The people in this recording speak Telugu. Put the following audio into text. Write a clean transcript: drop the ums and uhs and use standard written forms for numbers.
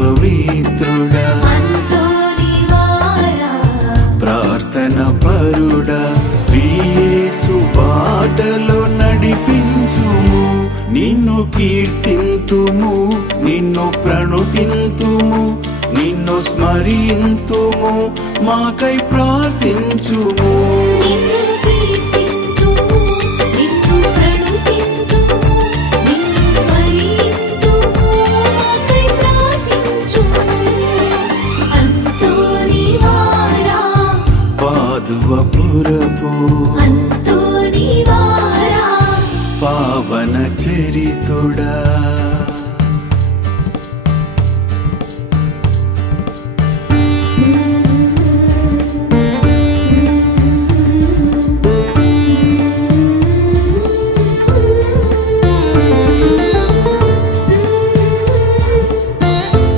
పవిత్రుడా ప్రార్థన పరుడా శ్రీయేసు బాటలో నడిపించుము నిన్ను కీర్తింతుము నిన్ను ప్రణుతింతుము నిన్ను స్మరింతుము మాకై ప్రార్థించుము పాదువపురపు అంతోని వారా పావన చరితుడా